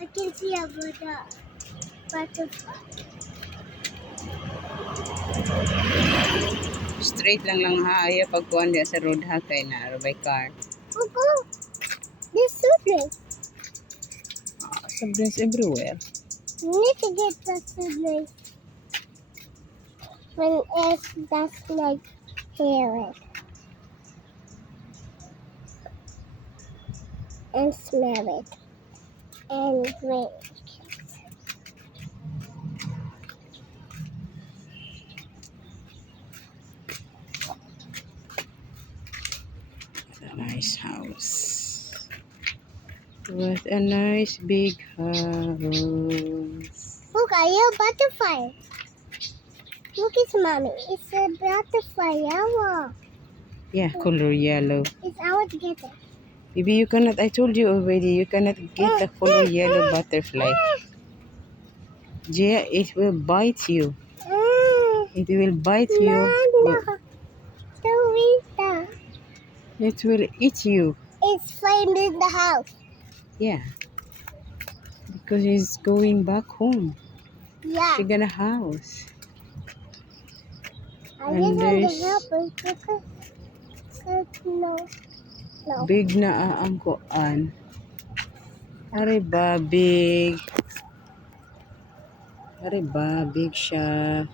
I can see a butterfly. Straight lang ha. Ayaw pagkuhan diya sa road ha. Kaya na by car. Go. There's children. Sobrang everywhere. You need to get the children. When it's just like hair and smell it and drink. A nice house. What a nice big house. Look, I hear a butterfly. Look, it's mommy. It's a butterfly yellow. Yeah, color yellow. I want to get it. Maybe you cannot, I told you already, you cannot get the color yellow butterfly. Jia, it will bite you. It will bite you. Mama, the winter. It will eat you. It's flying in the house. Yeah. Because he's going back home. Yeah. She got a house. I And just want to there's help her because no. big na ang kuan. Are ba big? Are ba big siya?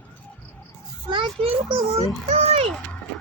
Ma, drink ko See? water.